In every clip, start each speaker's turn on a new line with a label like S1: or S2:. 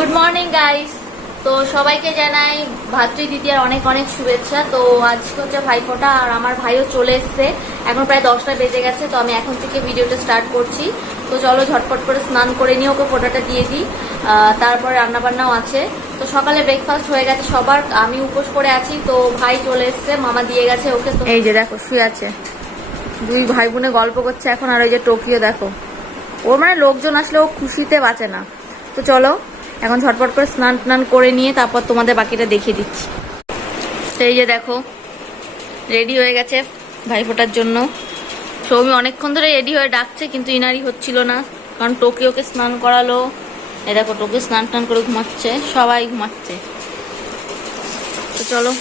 S1: Good morning guys তো সবাইকে জানাই ভাতৃ দ্বিতীয়ার অনেক অনেক শুভেচ্ছা। তো আজকে হচ্ছে ভাইফোঁটা আর আমার ভাইও চলে এসছে। এখন প্রায় দশটা বেজে গেছে, তো আমি এখন থেকে ভিডিওটা স্টার্ট করছি। তো চলো ঝটপট করে স্নান করে নিয়ে ওকে ফোটাটা দিয়ে দিই। তারপরে রান্নাবান্নাও আছে। তো সকালে ব্রেকফাস্ট হয়ে গেছে সবার। আমি উপোস করে আছি, তো ভাই চলে এসছে, মামা দিয়ে গেছে ওকে তো। এই যে দেখো, শুয়ে আছে। দুই ভাই বোনে গল্প করছে এখন, আর ওই যে টোকিও দেখো। ওর মানে লোকজন আসলে ও খুশিতে বাঁচে না। তো চলো এখন ঝটপট করে স্নান টান করে নিয়ে তারপর তোমাদের বাকিটা দেখিয়ে দিচ্ছি। তো এই যে দেখো রেডি হয়ে গেছে ভাই ফোটার জন্য। সৌমি অনেকক্ষণ ধরে রেডি হয়ে ডাকছে, কিন্তু ইনারি হচ্ছিল না। কারণ টোকিওকে স্নান করালো। এ দেখো টোকিও স্নান টান করে ঘুমাচ্ছে, সবাই ঘুমাচ্ছে। তো চলো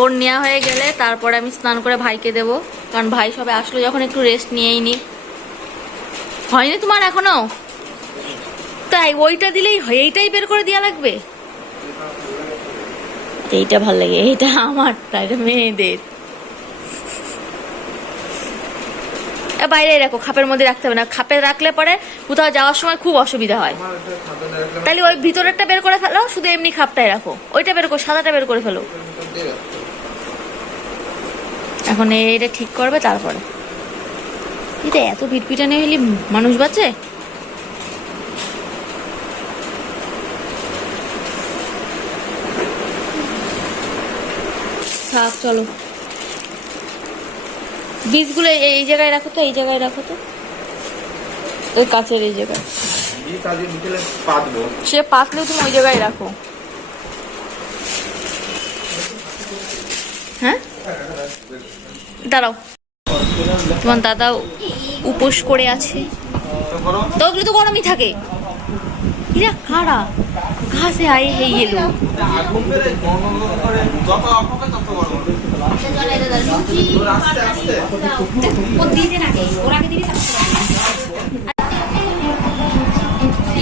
S1: ওর নেওয়া হয়ে গেলে তারপরে আমি স্নান করে ভাইকে দেবো। কারণ ভাই সবাই আসলো, যখন একটু রেস্ট নিয়েই নি। হয়নি তোমার এখনও? তাই ওইটা দিলেই হয় এইটাই বের করে দেওয়া লাগবে? এইটা ভালো লাগে এইটা আমারটা এটা মেয়েদের। বাইরে রাখো খাপের মধ্যে রাখতে হবে না। খাপে রাখলে পরে কোথাও যাওয়ার সময় খুব অসুবিধা হয়। তাহলে ওই ভিতরেরটা বের করে ফেলো শুধু এমনি খাপটাই রাখো। ওইটা বের করো সাদাটা বের করে ফেলো। এখন এটা ঠিক করবে তারপরে। এটা এত পিটপিটানি হলে মানুষ বাঁচে? থাক চলো। বীজগুলো এই- জায়গায় রাখো তো এই জায়গায় রাখো তো। ওই কাছের এই জায়গায়। সে পাতলেও তুমি ওই জায়গায় রাখো। হ্যাঁ? দাঁড়াও। তোমার দাদা উপোস করে আছে। তো ওগুলো তো গরমই থাকে। এরা কারা? ঘাসে আয়ে হে এলো
S2: আগুন বেড়ে গরম করে যত অপকে তত গরম আস্তে আস্তে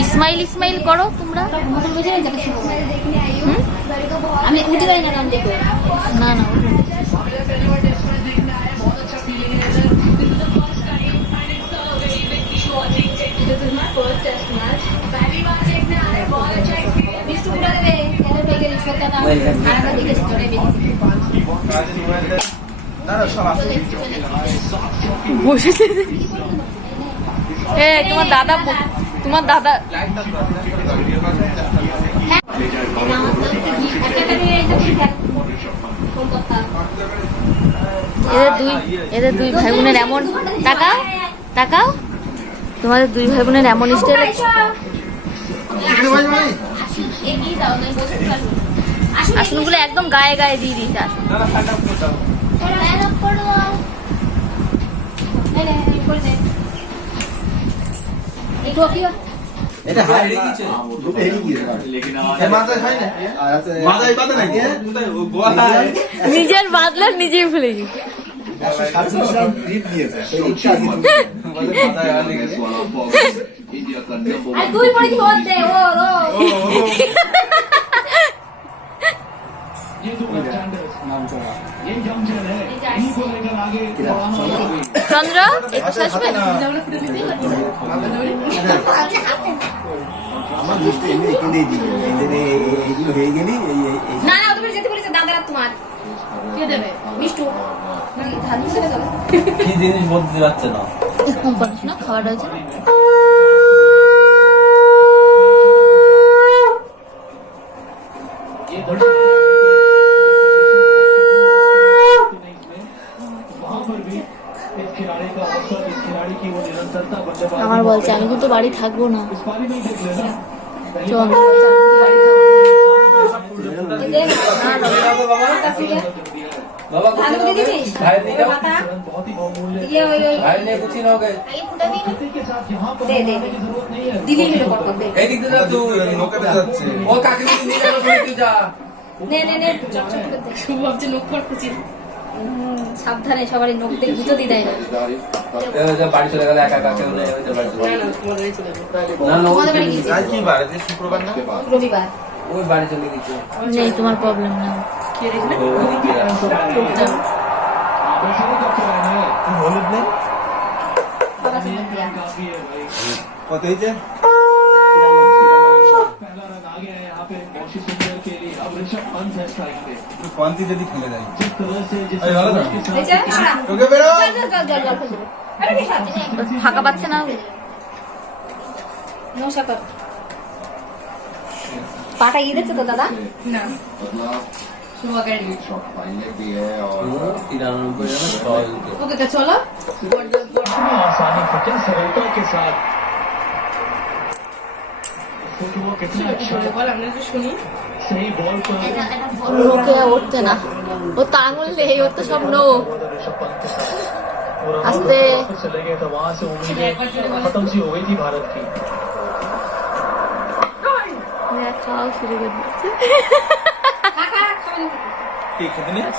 S1: ইসমাইল ইসমাইল করো তোমরা হুম?
S3: আমি উঠে যাই না কারণ দেখো
S1: না না বসেছে তোমার দাদা তোমার দাদা এদের দুই এদের দুই ভাই বোনের এমন তাকাও তাকাও। তোমাদের দুই ভাই বোনের এমন স্টাইল আসনগুলো একদম গায়ে গায়ে দিয়ে দিয়েছে আসন
S2: এটা হাই হেরি মাথায় হয় না? মাথায় বাঁধে
S1: নিজের বাদলার নিজেই দুই
S3: পড়ি দে ও ও
S1: চন্দ্র একটু আসবে
S4: আমার দৃষ্টি এমনি এখানে দিই এইগুলো হয়ে গেলি এই এই- এই
S3: না না তুমি যেতে বলেছে দাদারা তোমার। কে দেবে? মিষ্টু।
S5: কি জিনিস বলতে পারছে না।
S1: কম পারিস না খাওয়াটা হয়েছে আমার বলছে আমি কিন্তু বাড়ি থাকব না চল বলছে, আমি কিন্তু বাড়ি থাকব না।
S5: বাবা
S3: ধান
S5: কুচি
S3: তুলে
S5: নাওগে
S3: দিবি
S5: ভাই নিয়ে যাও
S3: পাতা ইয়ে ওই ওই
S5: ভাই নিয়ে কুচি নাওগে
S3: এই ফুটা দিবি দে দে দে। দিলি হলো কর কর দে
S5: এই দিক দিয়ে যা তুই
S2: লোকে যাচ্ছে
S5: বলছে কাকে নিয়ে বাড়ি থাকব
S3: না। নে করে শুভ ভাবছে নখ করতেছি সাবধানে সবারই নখ দেখে গুঁতো দিয়ে দেয় না।
S5: বাড়ি চলে গেল একা একা কেউ নেই যে বাড়ি চলে গেল। না না
S3: তোমাদের বাড়ি
S2: আজকে শুক্রবার না
S3: রবিবার।
S5: ওই বাড়ি চলে গেছে
S1: নেই তোমার প্রবলেম না
S2: হলুদ নেই?
S3: দিয়া।
S2: কত হয়েছে? কোয়ান্টি যদি খেলে যায় এই ভালো তো
S3: এই যে, দাঁড়া।
S2: তোকে বেরো
S3: জল, জল, জল, জল, জল ফেলে দেবে। আরে কি খাচ্ছিস?
S1: ফাঁকা পাচ্ছে না
S3: নমস্কার কর। পাটা ই দিচ্ছে তো দাদা
S5: তিরানব্বই জন ছয় উইকেট
S3: ওকে তো চলো
S6: आसानी कितनी सरलता के साथ
S1: নোকে উঠতে না ও তো আঙুল নেই ওর তো সব
S2: নোক আস্তে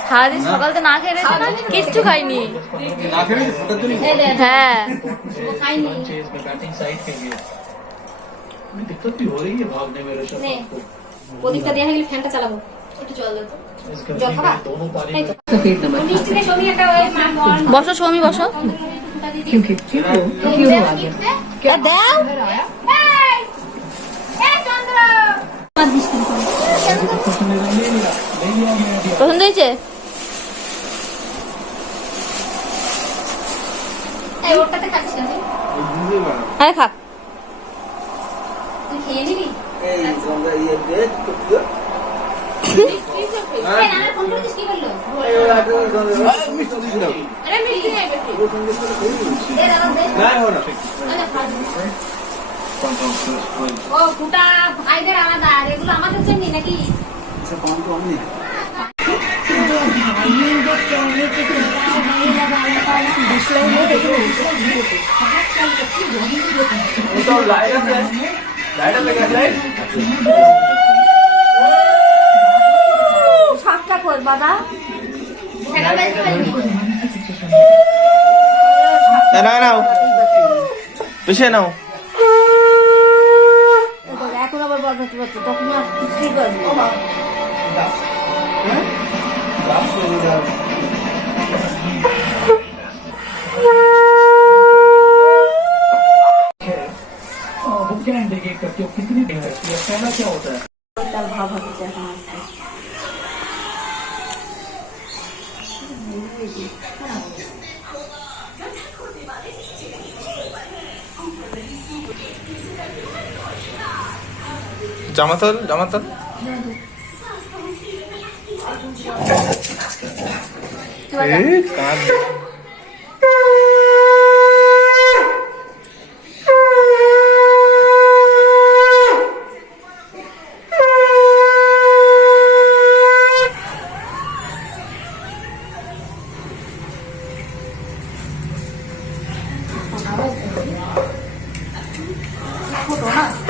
S1: সারাদিন সকাল তো না খেয়ে কিচ্ছু খাইনি হ্যাঁ
S3: ও খাইনি।
S6: चेज में बैटिंग साइड के लिए हमें दिक्कत भी हो रही है भागने में ऋषभ
S3: নে।
S6: पंत को
S3: প্রদীপটা দেওয়া হয়ে গেলে ফ্যানটা চালাবো একটু জল দাও তো।
S6: इस
S3: জল
S6: गर्मी
S3: খাবা
S6: में दोनों पारी
S3: এই
S6: में
S3: তো মিষ্টিতে সবই একটা ওই মা- বল
S1: বসো সৌমি বসো
S3: क्यों क्यों क्यों आ गया
S1: এ, দাও
S3: এই এই চন্দ্র আমার দৃষ্টি
S6: उसने रन ले लिया ले लिया गया दिया
S1: পছন্দ হয়েছে
S3: এই ওটাতে খাচ্ছিস না তুই?
S1: হ্যাঁ খাক
S3: তুই খেয়ে নিবি
S4: এই ইয়ে বেদ তো
S3: এগুলো আমাদের জন্য নাকি
S4: তো
S5: লাইট আছে
S1: শাকটা কর বাবা।
S3: বেশ
S2: নাও বেশি নাও।
S1: এখন আবার বদলাতে পারছ তখন আর কিছুই করবে
S6: इंडिकेट करती हो कितनी देर है ये कहना क्या होता है
S1: ভাব হচ্ছে এখন আসতে
S2: জামাতল জামাতল এই কাঁদ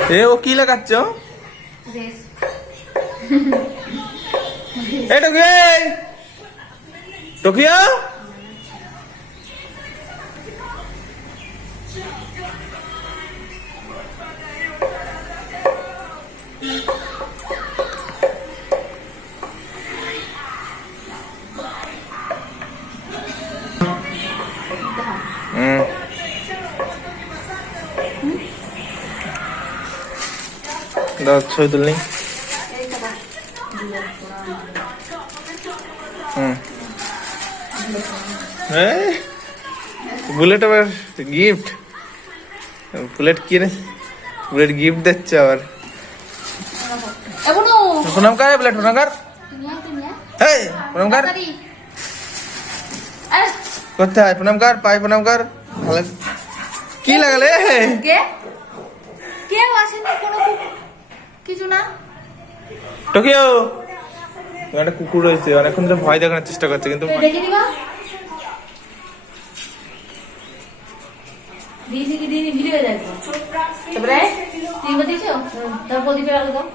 S2: এ ও কি লাগাচ্ছ এ টকি! টকিয়া? দাও ছবি তুলনি হুম বুলেট আবার গিফট বুলেট কিনে বুলেট গিফট দিচ্ছে আবার প্রণাম কার বুলেট প্রণাম কার এই প্রণাম কার কোথায় প্রণাম কার পাই প্রণাম কার ভালো কি লাগালে
S1: কে কেউ আসেনি কোনো কিছু না?
S2: টোকিও! একটা কুকুর রয়েছে অনেকক্ষণ ধরে ভয় দেখানোর চেষ্টা করছে কিন্তু
S1: দেখে দিবা? দিয়েছি কি দিইনি ভিডিও যাইবো তারপরে? দিয়েছ তারপর প্রদীপের আলো দাও।